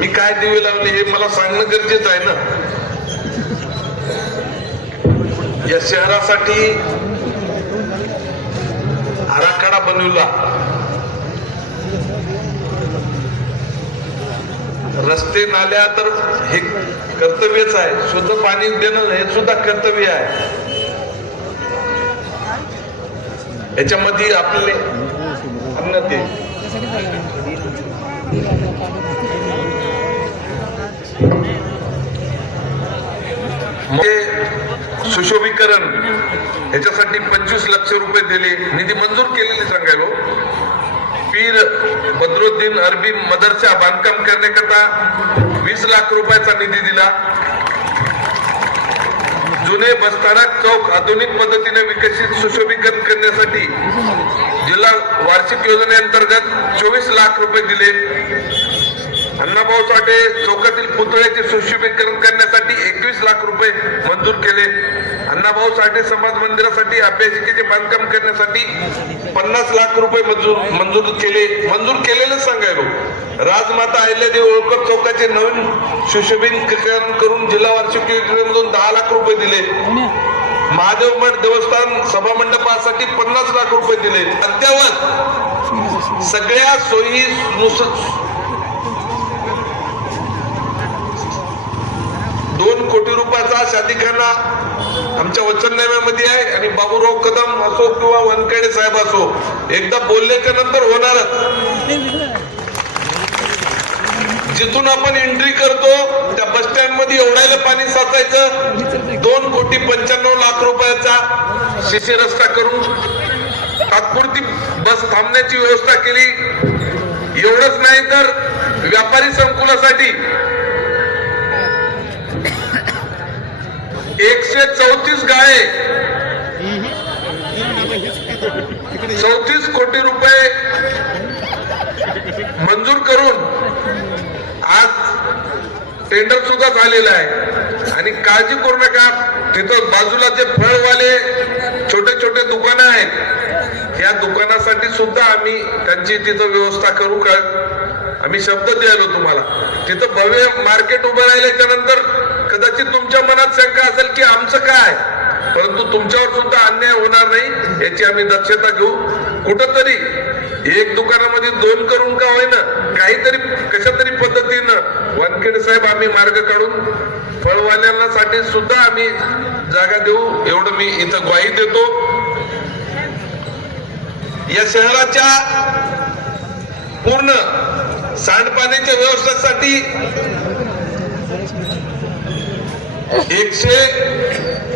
मी काय दिवे लावले हे मला सांगणं गरजेचं आहे ना? या शहरासाठी आराखडा बनवला. रस्ते नाल्या तर हे कर्तव्यच आहे. शुद्ध पाणी देणं हे सुद्धा कर्तव्य आहे. याच्यामध्ये आपले अन्न ते म्हणजे सुशोभीकरण. ह्याच्यासाठी पंचवीस लक्ष रुपये दिले. निधी मंजूर केलेले सांगायलो पीर बद्रुद्दीन अरबी मदरसा बांधकाम करण्याकरता वीस लाख रुपयाचा निधी दिला. जुने बसस्थानक चौक आधुनिक पद्धतीने विकसित सुशोभीकरण करण्यासाठी जिल्हा वार्षिक योजनेअंतर्गत चोवीस लाख रुपये दिले. अण्णाभाऊ साठे चौकातील पुतळ्याचे सुशोभीकरण करण्यासाठी एकवीस लाख रुपये मंजूर केले. अण्णाभाऊ साठे समाज मंदिरासाठी अभ्यासिकेचे बांधकाम करण्यासाठी पन्नास लाख रुपये मंजूर मंजूर केले. मंजूर केलेले सांगायलो राजमाता अहिल्यादेवी होळकर चौकाचे नवीन सुशोभीकरण करून जिल्हा वार्षिक योजनेमधून दहा लाख रुपये दिले. महादेव मठ देवस्थान सभा मंडपासाठी पन्नास लाख रुपये दिले. अद्यावत सगळ्या सोयी नुस- दोन कोटी रुपयाचा शादीखाना आमच्या वचननाम्यामध्ये आहे आणि बाबूराव कदम असो किंवा वनखेडे साहेब असो एकदा बोलल्याच्या नंतर होणारच. जिथून आपण एंट्री करतो त्या बस स्टँडमध्ये एवढ्याला पाणी साचायचं दोन कोटी पंच्याण्णव लाख रुपयाचा शिशी रस्ता करून तात्पुरती बस थांबण्याची व्यवस्था केली. एवढंच नाही तर व्यापारी संकुलासाठी एकशे चौतीस गाळे. चौतीस कोटी रुपये मंजूर करून आज टेंडर सुद्धा झालेला आहे. आणि काळजी करू नका तिथं बाजूला जे फळवाले छोटे छोटे दुकानं आहेत या दुकानासाठी सुद्धा आम्ही त्यांची तिथं व्यवस्था करू का? आम्ही शब्द द्यायलो तुम्हाला. तिथं भव्य मार्केट उभं राहिल्याच्या नंतर कदाचित तुमच्या मनात शंका असेल की आमचं काय? परंतु तुमच्यावर सुद्धा अन्याय होणार नाही याची आम्ही दक्षता घेऊ. कुठंतरी एक दुकानामध्ये दोन करून का होईना काहीतरी कशा तरी पद्धतीनं वानखेडे साहेब आम्ही मार्ग काढून फळवाल्यांना साठी सुद्धा आम्ही जागा देऊ एवढं मी इथं ग्वाही देतो. या शहराच्या पूर्ण सांडपाण्याच्या व्यवस्थेसाठी एकशे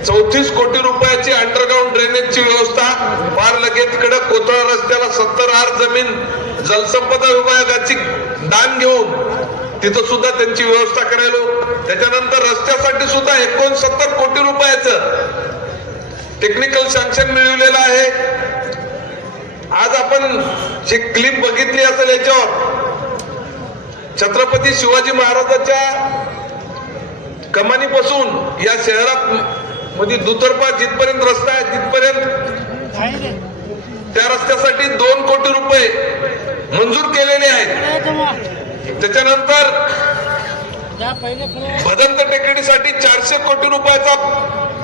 चौतीस कोटी रुपयाची अंडरग्राऊंड ड्रेनेजची व्यवस्था. फार लगेच कडे कोथळा रस्त्याला सत्तर आर जमीन जलसंपदा विभागाची दान घेऊन तिथं सुद्धा त्यांची व्यवस्था करायलो. त्याच्यानंतर रस्त्यासाठी सुद्धा एकोणसत्तर कोटी रुपयाचं टेक्निकल सँक्शन मिळवलेलं आहे. आज आपण जी क्लिप बघितली असेल याच्यावर छत्रपती शिवाजी महाराजाच्या कमानीपासून या शहरात म्हणजे दुतर्फा जिथपर्यंत रस्ता आहे तिथपर्यंत त्या रस्त्यासाठी दोन कोटी रुपये मंजूर केलेले आहेत. त्याच्यानंतर भदंत टेकडीसाठी चारशे कोटी रुपयाचा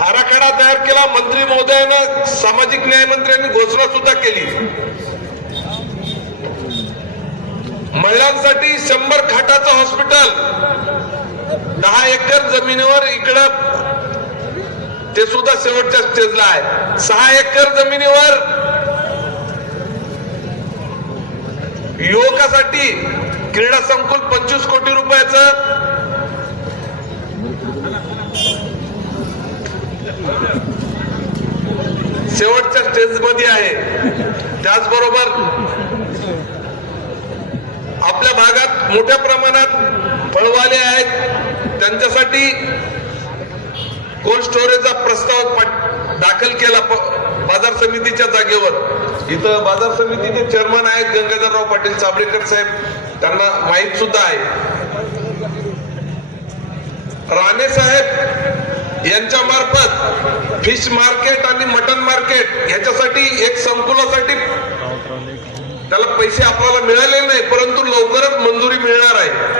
आराखडा तयार केला. मंत्री महोदयानं सामाजिक न्याय मंत्र्यांनी घोषणा सुद्धा केली. महिलांसाठी शंभर खाटाचं हॉस्पिटल दहा एकर जमिनीवर इकडं ते सुद्धा शेवटच्या स्टेजला आहे. सहा एकर जमिनीवर युवकासाठी क्रीडा संकुल पंचवीस कोटी रुपयाचं शेवटच्या स्टेजमध्ये आहे. त्याचबरोबर आपल्या भागात मोठ्या प्रमाणात फळवाले आहेत. त्यांच्यासाठी कोल्ड स्टोरेजचा प्रस्ताव दाखल केला प- बाजार समितीच्या जागेवर. इथं बाजार समितीचे चेअरमन आहेत गंगाधरराव पाटील चाबरेकर साहेब. त्यांना माहीत सुद्धा आहे. राणे साहेब यांच्या मार्फत फिश मार्केट आणि मटन मार्केट ह्याच्यासाठी एक संकुलासाठी त्याला पैसे आपल्याला मिळाले नाही परंतु लवकरच मंजुरी मिळणार आहे.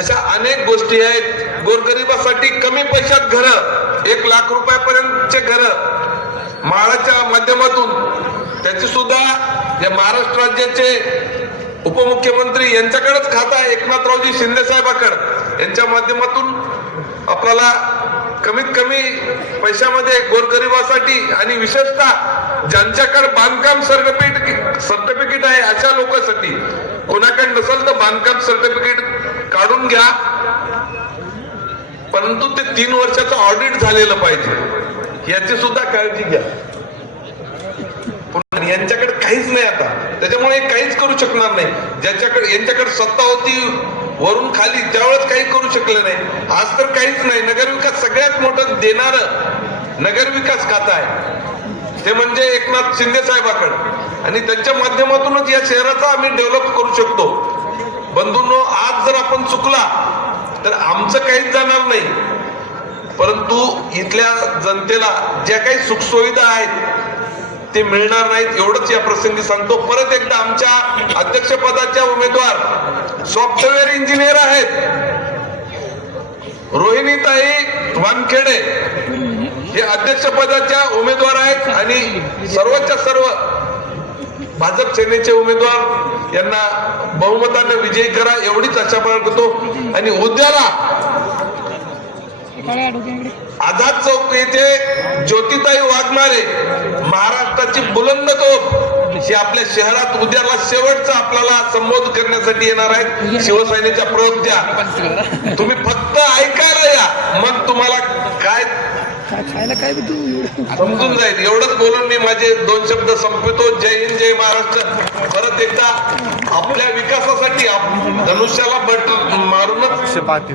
अशा अनेक गोष्टी आहेत. गोरगरिबासाठी कमी पैशात घर एक लाख रुपयापर्यंतचे घर. माळाच्या माध्यमातून त्याचे सुद्धा या महाराष्ट्र राज्याचे उपमुख्यमंत्री यांच्याकडेच खाता आहे. एकनाथरावजी शिंदे साहेबाकडे. यांच्या माध्यमातून आपल्याला कमीत कमी पैशामध्ये गोरगरिबासाठी आणि विशेषतः ज्यांच्याकडे बांधकाम सर्टिफिकेट सर्टिफिकेट आहे अशा लोकांसाठी कोणाकडे नसेल तर बांधकाम सर्टिफिकेट काढून घ्या. परंतु ते तीन वर्षाचं ऑडिट झालेलं पाहिजे. याची सुद्धा काळजी घ्या. पण यांच्याकडे काहीच नाही आता. त्याच्यामुळे काहीच करू शकणार नाही. ज्याच्याकडे यांच्याकडे सत्ता होती वरून खाली त्यावेळेस काही करू शकले नाही. आज तर काहीच नाही. नगरविकास सगळ्यात मोठं देणार नगरविकास खातं आहे. ते म्हणजे एकनाथ शिंदे साहेबाकडे. आणि त्यांच्या माध्यमातूनच या शहराचा आम्ही डेव्हलप करू शकतो. बंधूंनो आज जर आपण चुकला तर आमचं काहीच जाणार नाही. परंतु इथल्या जनतेला ज्या काही सुखसुविधा आहेत ते मिळणार नाहीत एवढंच या प्रसंगी सांगतो. परत एकदा आमच्या अध्यक्षपदाच्या उमेदवार सॉफ्टवेअर इंजिनियर आहेत. रोहिणीताई वानखेडे हे अध्यक्षपदाच्या उमेदवार आहेत आणि सर्वच्या सर्व भाजप सेनेचे उमेदवार यांना बहुमताने विजयी करा एवढीच आशा करतो. आणि उद्याला आझाद चौक येथे ज्योतिताई वाघमारे महाराष्ट्राची बुलंद तोप ही आपल्या शहरात उद्याला शेवटचा आपल्याला संबोध करण्यासाठी येणार आहेत. शिवसेनेच्या प्रवक्त्या तुम्ही फक्त ऐकायला या. मग तुम्हाला काय काय खायला काय बी तू समजून जाईल एवढंच बोलून मी माझे दोन शब्द संपवितो. जय हिंद जय महाराष्ट्र. परत एकदा आपल्या विकासासाठी आप- धनुष्याला बट मारूनच विनंती.